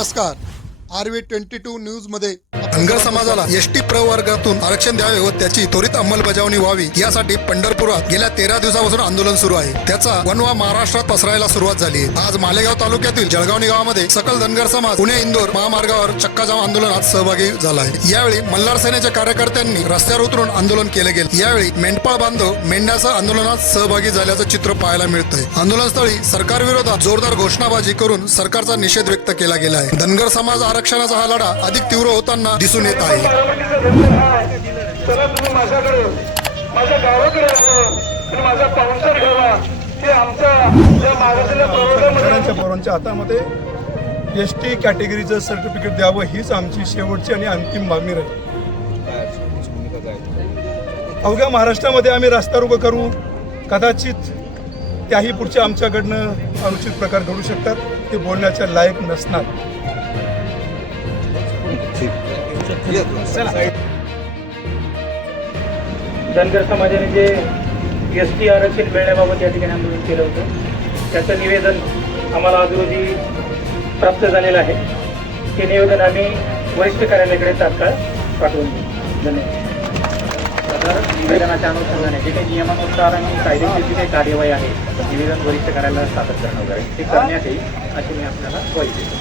नमस्कार R V twenty two न्यूजमध्ये. धनगर समाजाला एसटी प्रवर्गातून आरक्षण द्यावे व त्याची त्वरित अंमलबजावणी व्हावी यासाठी पंढरपुरात गेल्या तेरा दिवसापासून आंदोलन सुरू आहे. त्याचा वनवा महाराष्ट्रात पसरायला सुरुवात झाली आहे. आज मालेगाव तालुक्यातील जळगावणी गावामध्ये सकल धनगर समाज पुणे इंदोर महामार्गावर चक्काजाम आंदोलनात सहभागी झाला आहे. यावेळी मल्हार सेनेच्या कार्यकर्त्यांनी रस्त्यावर उतरून आंदोलन केले गेले. यावेळी मेंढपाळ बांधव मेंढ्यासह आंदोलनात सहभागी झाल्याचं चित्र पाहायला मिळतंय. आंदोलनस्थळी सरकार विरोधात जोरदार घोषणाबाजी करून सरकारचा निषेध व्यक्त केला गेला आहे. धनगर समाज आरक्षणाचा हा लढा अधिक तीव्र होताना दिसून येत आहे. पोरांच्या हातामध्ये एस टी कॅटेगरीचं सर्टिफिकेट द्यावं हीच आमची शेवटची आणि अंतिम मागणी राहील. अवघ्या महाराष्ट्रामध्ये आम्ही रास्ता रोको करू. कदाचित त्याही पुढच्या आमच्याकडनं अनुचित प्रकार घडू शकतात. ते बोलण्याच्या लायक नसणार. धनगर समाजाने जे एस टी आरक्षण मिळण्याबाबत या ठिकाणी आंदोलन केलं होतं त्याचं निवेदन आम्हाला आज रोजी प्राप्त झालेलं आहे. ते निवेदन आम्ही वरिष्ठ कार्यालयाकडे तात्काळ पाठवून देऊ. धन्यवाद. तर निवेदनाच्या अनुषंगाने जे काही नियमानुसार आणि कायदेशीर जी काही कार्यवाही आहे निवेदन वरिष्ठ कार्यालयाला सादर करणं वगैरे ते करण्यात येईल अशी मी आपल्याला ग्वाही देतो.